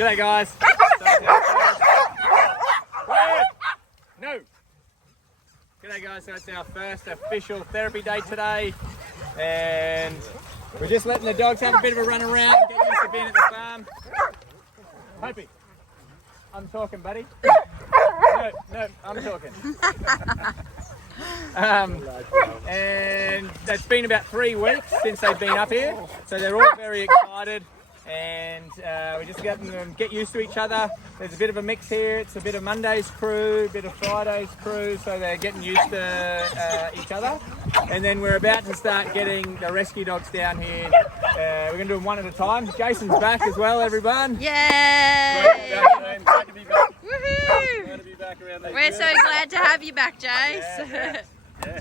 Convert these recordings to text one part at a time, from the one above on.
G'day guys. No. G'day guys, so it's our first official therapy day today and we're just letting the dogs have a bit of a run around, get used to being at the farm. Hopi, I'm talking buddy. No, I'm talking. And it's been about 3 weeks since they've been up here, so they're all very excited and we're just getting them get used to each other. There's a bit of a mix here. It's a bit of Monday's crew, a bit of Friday's crew, so they're getting used to each other. And then we're about to start getting the rescue dogs down here. We're going to do them one at a time. Jason's back as well, everyone. Yay! Glad to be back. Woohoo! Glad to be back around these We're so glad to have you back, Jace. Yeah.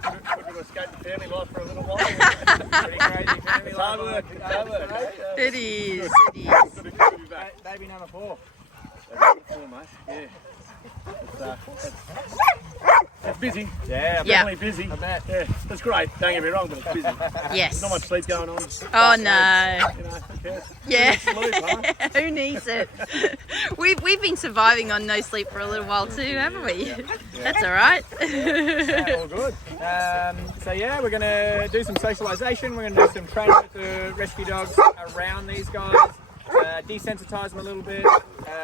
Couldn't escape the family life for a little while. Pretty crazy family life. Hard work. It is. Good to be back. Baby number 4. Baby number 4, mate. Yeah. It's busy. Yeah, definitely busy. I bet. Yeah, it's great. Don't get me wrong, but it's busy. Yes. There's not much sleep going on. Oh no. You know, who cares? Yeah. Sleep, huh? Who needs it? We've been surviving on no sleep for a little while too, haven't we? Yeah. That's all right. Yeah, all good. So yeah, we're going to do some socialization. We're going to do some training with the rescue dogs around these guys. Desensitize them a little bit,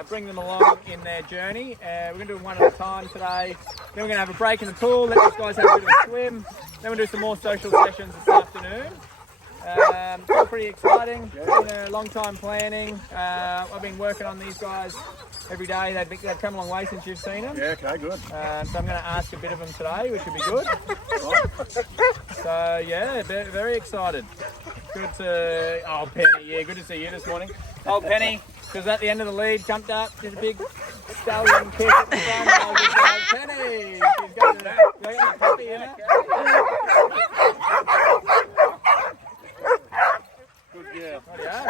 bring them along in their journey. We're going to do them one at a time today. Then we're going to have a break in the pool, let these guys have a bit of a swim. Then we'll do some more social sessions this afternoon. It's all pretty exciting. It's been a long time planning. I've been working on these guys every day. They've come a long way since you've seen them. Yeah, okay, good. So I'm going to ask a bit of them today, which will be good. So yeah, very excited. Good to, oh Penny, yeah, good to see you this morning. Old Penny, she was at the end of the lead, jumped up, did a big stallion kick at the front. I was just like, Penny, she's got a puppy in it. Good girl. Yeah.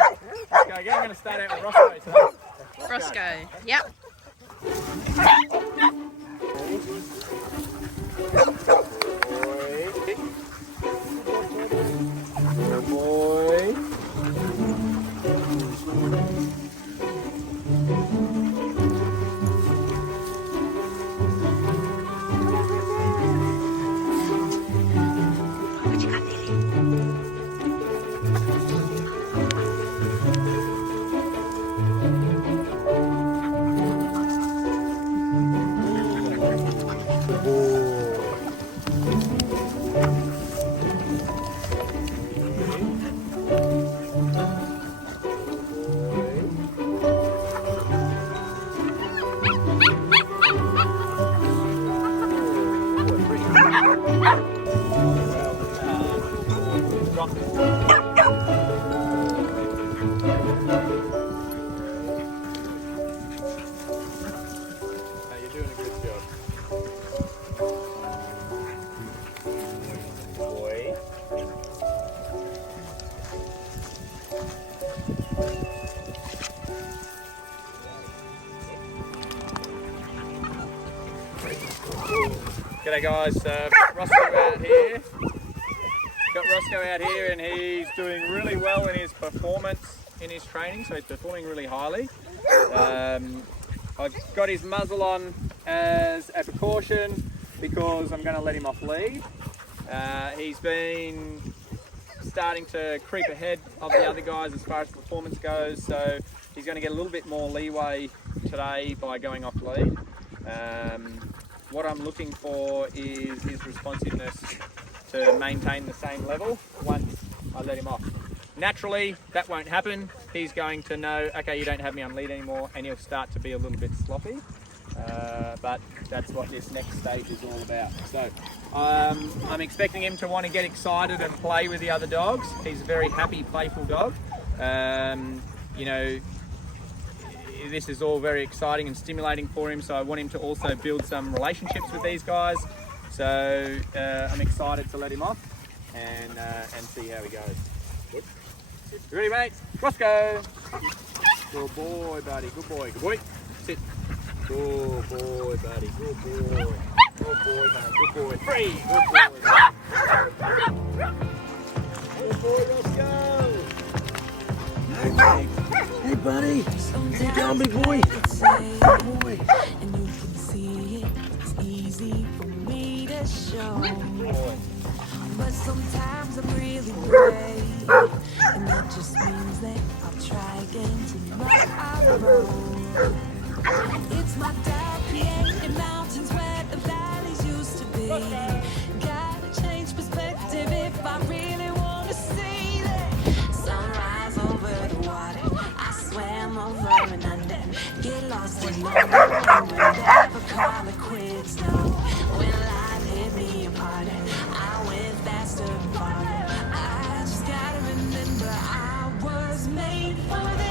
Let's go again. I'm going to start out with Roscoe today. Roscoe. Yep. Good boy. What you got, Lily? You're doing a good job. Boy. G'day guys, Roscoe out here. Got Roscoe out here and he's doing really well in his performance in his training, so he's performing really highly. I've got his muzzle on as a precaution because I'm going to let him off lead. He's been starting to creep ahead of the other guys as far as performance goes, so he's going to get a little bit more leeway today by going off lead. What I'm looking for is his responsiveness to maintain the same level once I let him off. Naturally, that won't happen. He's going to know, okay, you don't have me on lead anymore, and he'll start to be a little bit sloppy. But that's what this next stage is all about. So I'm expecting him to want to get excited and play with the other dogs. He's a very happy, playful dog. You know, this is all very exciting and stimulating for him, so I want him to also build some relationships with these guys. So I'm excited to let him off and see how he goes. Good. You ready, mate? Roscoe. Good boy, buddy. Good boy. Good boy. Sit. Good boy, buddy. Good boy. Good boy, man. Good boy. Free. Good boy. Good boy, Roscoe. No, Hey, buddy. Keep going, big boy. Good boy. And you can see it. It's easy for me to show. But sometimes I'm really brave. And that just means that I'll try again tomorrow. It's my doubt creating mountains where the valleys used to be. Gotta change perspective if I really want to see that sunrise over the water. I swam over and under. Get lost in my world. Never call it quits, no. When life hit me apart, I went faster and farther. I just gotta remember I was made for this.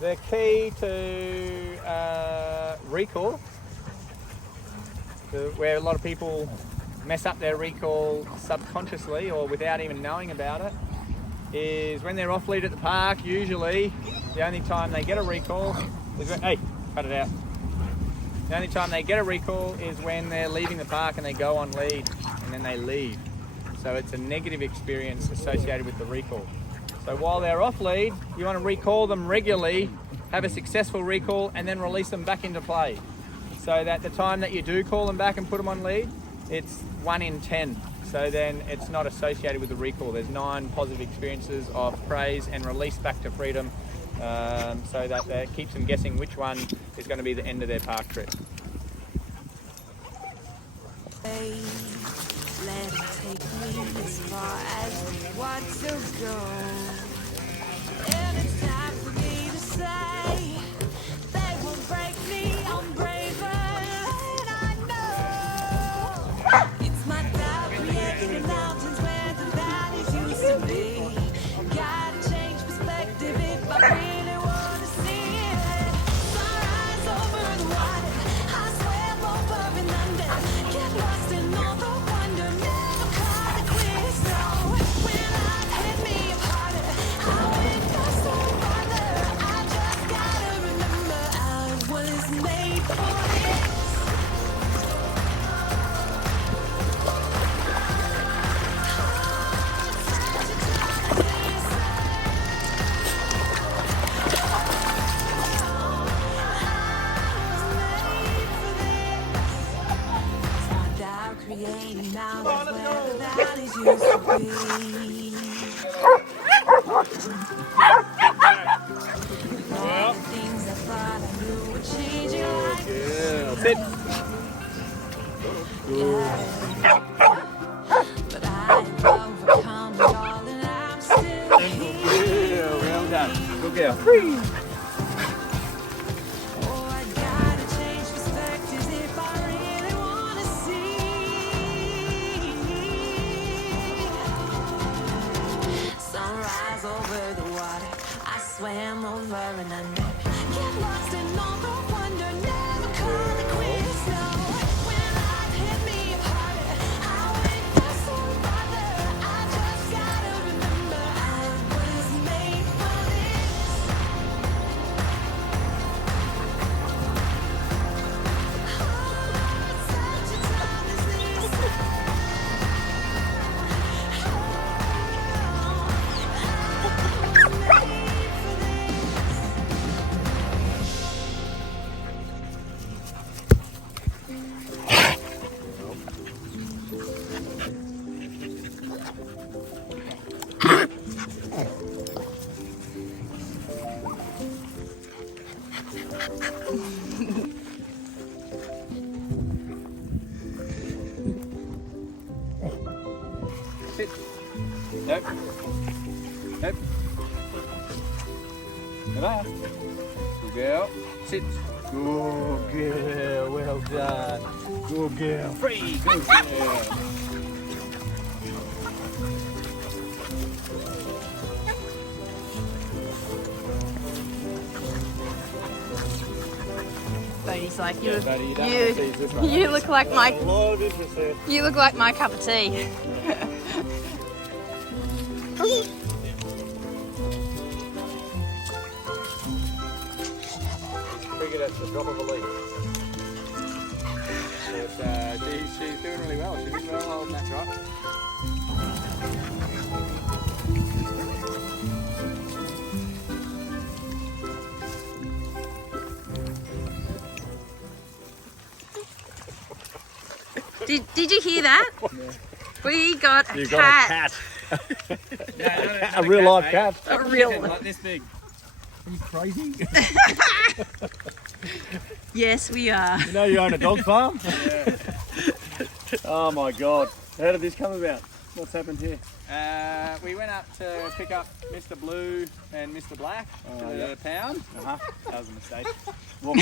The key to recall, where a lot of people mess up their recall subconsciously or without even knowing about it, is when they're off lead at the park. Usually the only time they get a recall is when, hey, cut it out. The only time they get a recall is when they're leaving the park and they go on lead and then they leave. So it's a negative experience associated with the recall. So while they're off lead, you want to recall them regularly, have a successful recall, and then release them back into play. So that the time that you do call them back and put them on lead, it's 1 in 10. So then it's not associated with the recall. There's 9 positive experiences of praise and release back to freedom, so that keeps them guessing which one is going to be the end of their park trip. Let it take me as far as we want to go. And it's time for me to say, they won't break me, I'm braver than I know. It's my doubt creating the mountains where the valleys used to be. Gotta change perspective if I really want to see it. Sunrise over the water, I swam over and under. Get lost in all the wonder, never call it quits, no. When life hit me harder, I went faster and farther. I just gotta remember I was made for this. Creating mountains where the valleys used to be. All the things I thought I knew were changing like Sit. but I've overcome it all and I'm still here. Well done. Good girl. Free. Oh, I gotta change perspectives if I really wanna see. Sunrise over the water, I swam over and under. Get lost in all the wonder, never call it quits, no. When life hit me harder, I went faster and farther. I just gotta remember I was made for this. Such a time as this. Sit. Nope. Nope. Good last. Good girl. Sit. Good girl. Well done. Good girl. Free. Good girl. Bodhi's like, Yeah, buddy, you don't want to tease this one. you look like my A lot of interest there. you look like my cup of tea. Figured at the drop of a leaf. But, she's doing really well. She's doing well holding that drop. Did you hear that? Yeah. We got a You've cat. got a cat. Yeah, A real live cat. A real Like one. this big. Are you crazy? Yes, we are. You know you own a dog farm? Yeah. Oh my God. How did this come about? What's happened here? We went up to pick up Mr. Blue and Mr. Black to the pound. Uh-huh. That was a mistake. Walk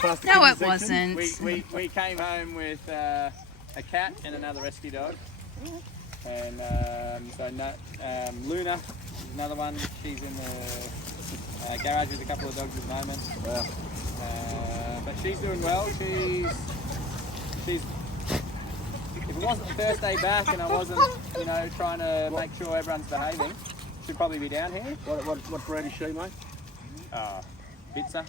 past the No, kids it section. wasn't. We came home with a cat and another rescue dog. And Luna is another one. She's in the garage with a couple of dogs at the moment. Wow. But she's doing well. She's. If it wasn't the first day back and I wasn't, trying to make sure everyone's behaving, she'd probably be down here. What breed is she, mate? Bitzer.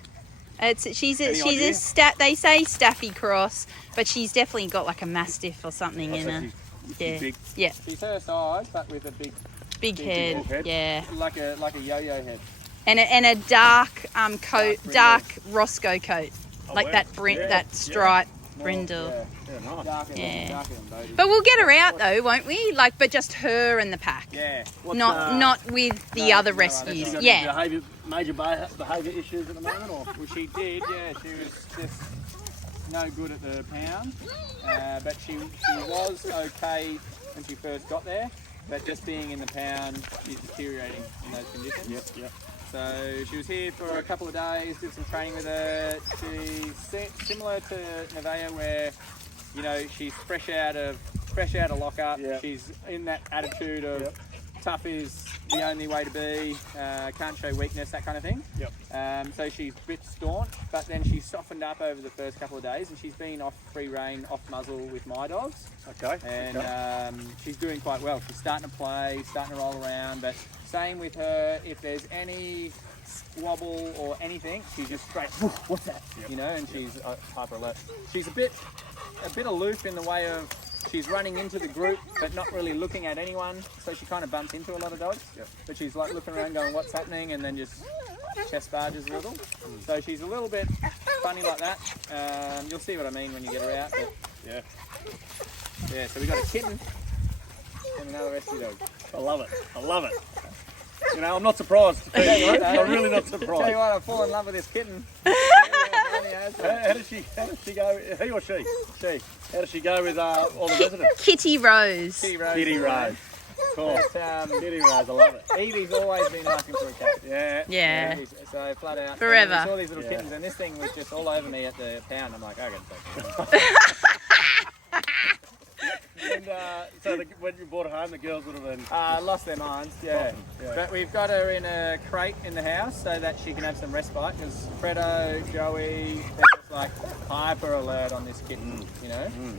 She's Any a idea? they say Staffy cross, but she's definitely got like a Mastiff or something in her. Yeah. Big. Yeah. She's her size, but with a big Head. head. Yeah. like a yo-yo head. And a dark coat, brindle. dark Roscoe coat, like wow. that that stripe brindle. Yeah, Yeah, nice. darker, Yeah. darker than Bodhi. But we'll get her out though, won't we? But just her and the pack. Yeah. Not with the other rescues. She got Yeah. any major behaviour issues at the moment, or? Well, she did, yeah. She was just no good at the pound, but she was okay when she first got there. But just being in the pound, she's deteriorating in those conditions. Yep. So she was here for a couple of days, did some training with her. She's similar to Nevaeh, where she's fresh out of lockup. Yep. She's in that attitude of Yep. tough is the only way to be. Can't show weakness, that kind of thing. Yep. So she's a bit staunch, but then she's softened up over the first couple of days, and she's been off free rein, off muzzle with my dogs. Okay. And she's doing quite well. She's starting to play, starting to roll around, but same with her. If there's any squabble or anything, she's just straight, what's that? Yep. And she's hyper alert. She's a bit aloof in the way of she's running into the group, but not really looking at anyone. So she kind of bumps into a lot of dogs. Yep. But she's like looking around going, what's happening? And then just chest barges a little. So she's a little bit funny like that. You'll see what I mean when you get her out. But yeah, so we got a kitten and another rescue dog. I love it. I'm not surprised. To tell you what, I'm really not Tell you surprised. what, I've fallen in love with this kitten. How does she go? He or she? She. How does she go with all the residents? Kitty Rose. Kitty Rose. Cool. But, Kitty Rose, I love it. Evie's always been asking for a cat. Yeah. Yeah. So flat out. Forever. And we saw these little Yeah. kittens, and this thing was just all over me at the pound. I'm like, I gotta take it. And so when you brought her home, the girls would have been. Lost their minds, yeah. But we've got her in a crate in the house so that she can have some respite, because Fredo, Joey, they're just like hyper alert on this kitten,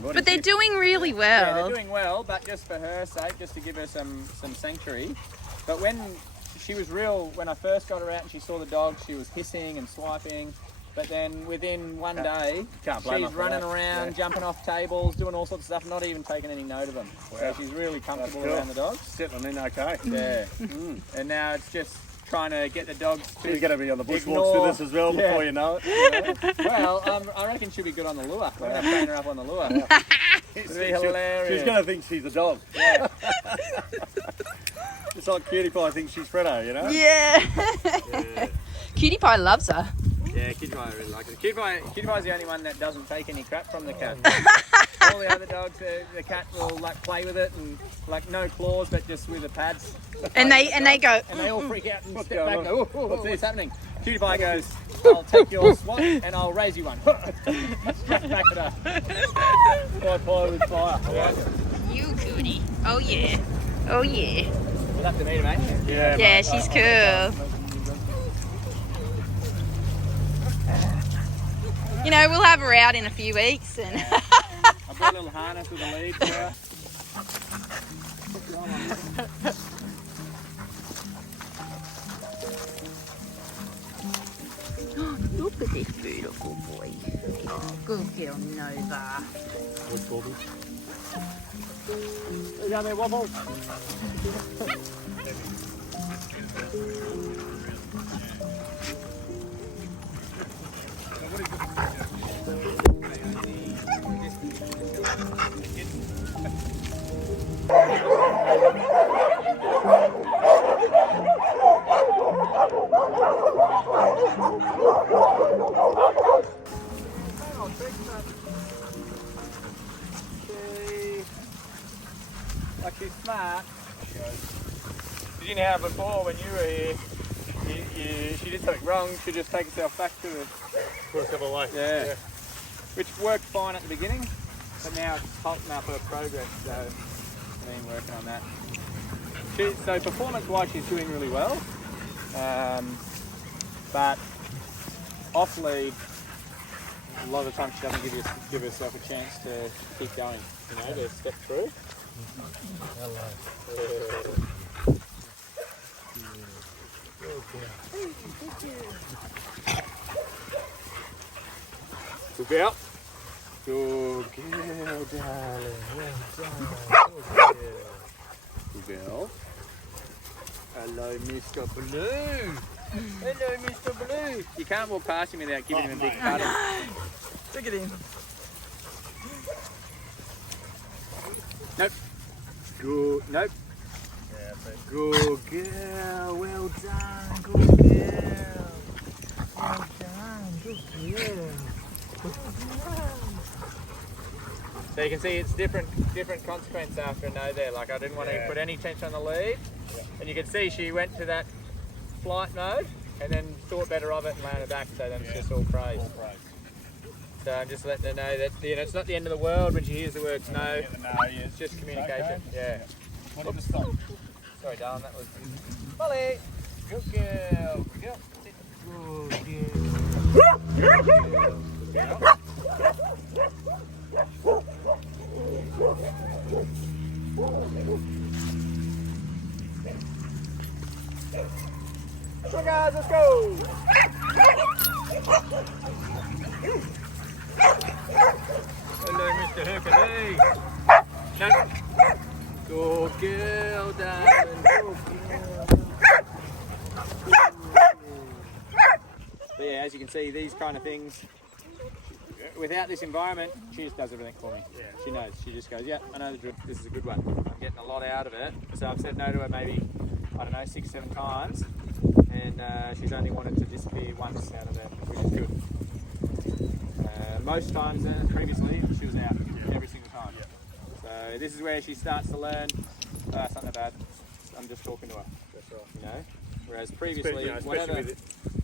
But they're doing really Yeah, well. they're doing well, but just for her sake, just to give her some sanctuary. But when she was real, when I first got her out and she saw the dogs, she was hissing and swiping. But then within one day, Can't blame her she's for running that. around, Yeah. jumping off tables, doing all sorts of stuff, not even taking any note of them. Wow. So she's really comfortable cool. around the dogs. Settling in okay. Yeah. And now it's just trying to get the dogs She's to... going to be on the bushwalks Ignore- with us as well Yeah. before you know it. Well, I reckon she'll be good on the lure. We're going to train her up on the lure. It'll be hilarious. She's going to think she's a dog. Yeah. It's like Cutie Pie thinks she's Fredo, Yeah. Cutie Pie loves her. Yeah, Cutie Pie really likes it. Cutie Pie's the only one that doesn't take any crap from the cat. All the other dogs, the cat will play with it and no claws, but just with the pads. And they go. And they all freak out and What's step going back on? and go, what's happening? Cutie Pie goes, I'll take your swat and I'll raise you one. Straight back at her. Pie with fire. I like it. You Cootie. Oh yeah. Oh yeah. We'll have to meet her, mate. Yeah, Yeah, mate. she's cool. We'll have her out in a few weeks and I brought a little harness with a lead for her. this beautiful boy. Oh, good girl, Nova. What's Bobby? Hey, down there, Wobble. Like she's smart. You didn't have before when you were here. She did something wrong. She'd just take herself back to the Work away. yeah. Which worked fine at the beginning, but now it's halting up her progress. So I've been working on that. So performance-wise, she's doing really well. But off lead, a lot of the time she doesn't give herself a chance to keep going. You know, to step through. Good girl. Good girl, darling. Well done. Good girl. Hello, Mr. Blue. Hello, Mr. Blue. You can't walk past him without giving him a big cuddle. Look at him. Nope. Good. Nope. Good girl. Well done. Good girl. Well done. Good girl. So you can see it's different consequence after a no there. Like I didn't want to put any tension on the lead. And you can see she went to that flight mode and then thought better of it and landed back. So then it's just all praise. So I'm just letting her know that it's not the end of the world when she hears the words no. It's just communication. Yeah. Sorry, darling, that was Molly. Good girl. Good girl. Good girl. Good girl. Come on, guys, let's go. Hello, Mr. Hercules. No. Good girl, darling. Good girl. So yeah, as you can see, these kind of things, without this environment, she just does everything for me. Yeah. She knows. She just goes, yeah, I know this is a good one. I'm getting a lot out of it. So I've said no to her maybe, I don't know, 6-7 times. And she's only wanted to disappear once out of it, which is good. Most times previously, she was out every single time. Yeah. So this is where she starts to learn, it's not that bad, I'm just talking to her. That's right. You know? Whereas previously, especially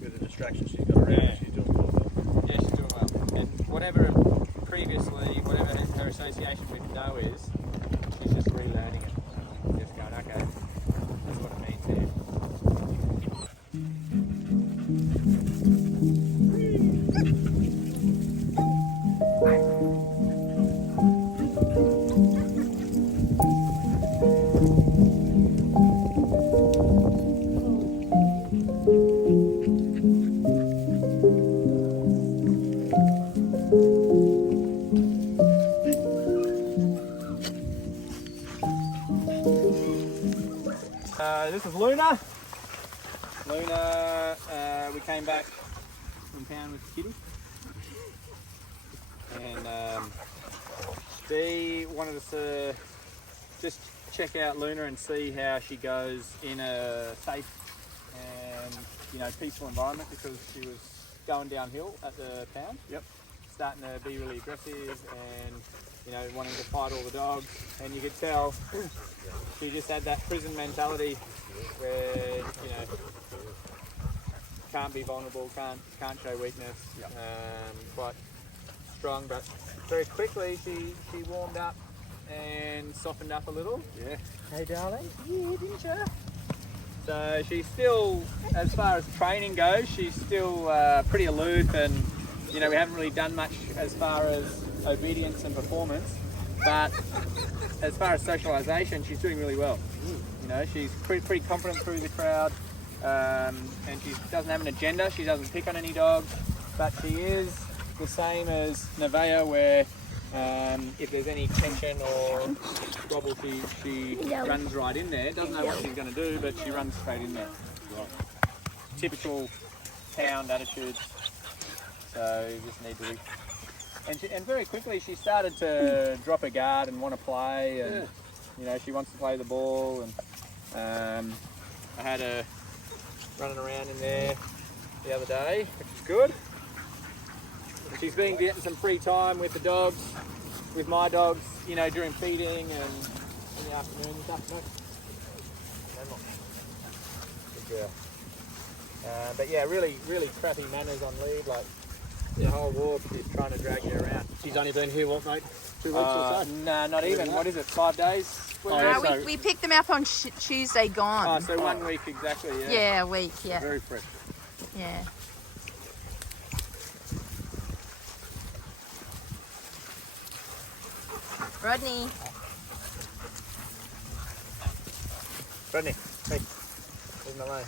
with the distractions she's got around, she's doing well. Yeah, she's doing well. And whatever her association with no is, she's just relearning it. Just going, okay, that's what it means here. This is Luna. Luna, we came back from town with the kitty. And Dee wanted us to just check out Luna and see how she goes in a safe and peaceful environment, because she was going downhill at the pound. Yep. Starting to be really aggressive and wanting to fight all the dogs, and you could tell she just had that prison mentality where can't be vulnerable, can't show weakness, quite strong, but very quickly she warmed up and softened up a little. Yeah. Hey darling. Yeah, didn't you? So she's still, as far as training goes, she's still pretty aloof, and we haven't really done much as far as obedience and performance, but as far as socialization, she's doing really well. She's pretty confident through the crowd, and she doesn't have an agenda. She doesn't pick on any dogs. but she is the same as Nevaeh, where if there's any tension or trouble, she runs right in there. Doesn't know what she's going to do, but she runs straight in there. Typical hound attitudes. So you just need to... And very quickly she started to drop her guard and want to play, and you know, she wants to play the ball. And I had her running around in there the other day, which is good. And she's been getting some free time with the dogs, with my dogs, you know, during feeding and in the afternoon and stuff. Good girl. But yeah, really crappy manners on lead. Like the whole walk, she's trying to drag you around. She's only been here, what, mate? 2 weeks or so? No, not even. What is it? 5 days? We picked them up on Tuesday gone. Oh, so 1 week exactly. Yeah. Yeah, a week. Yeah. Very fresh. Yeah. Rodney. Rodney, hey, leave him alone.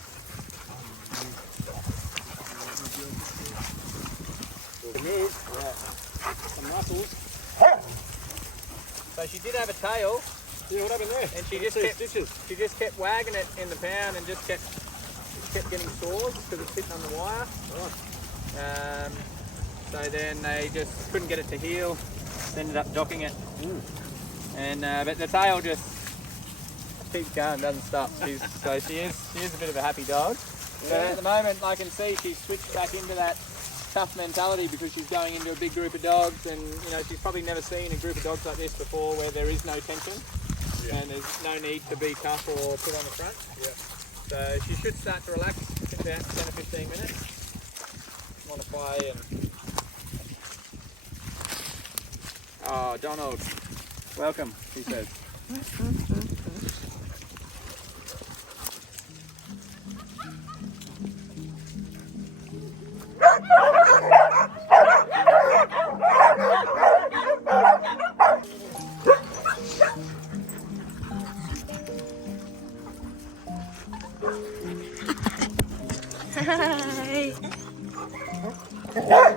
Good move. Yeah. Some muscles. So she did have a tail, Yeah, what happened there? and she just kept wagging it in the pound and just kept getting sores because it's sitting on the wire. Right. So then they just couldn't get it to heal. Ended up docking it. And but the tail just keeps going, doesn't stop. She is a bit of a happy dog. But at the moment, I can see she's switched back into that tough mentality because she's going into a big group of dogs, and you know, she's probably never seen a group of dogs like this before, where there is no tension and there's no need to be tough or put on the front. So she should start to relax in about 10 or 15 minutes. Want to play and... Oh, Donald, welcome, he says. Hi.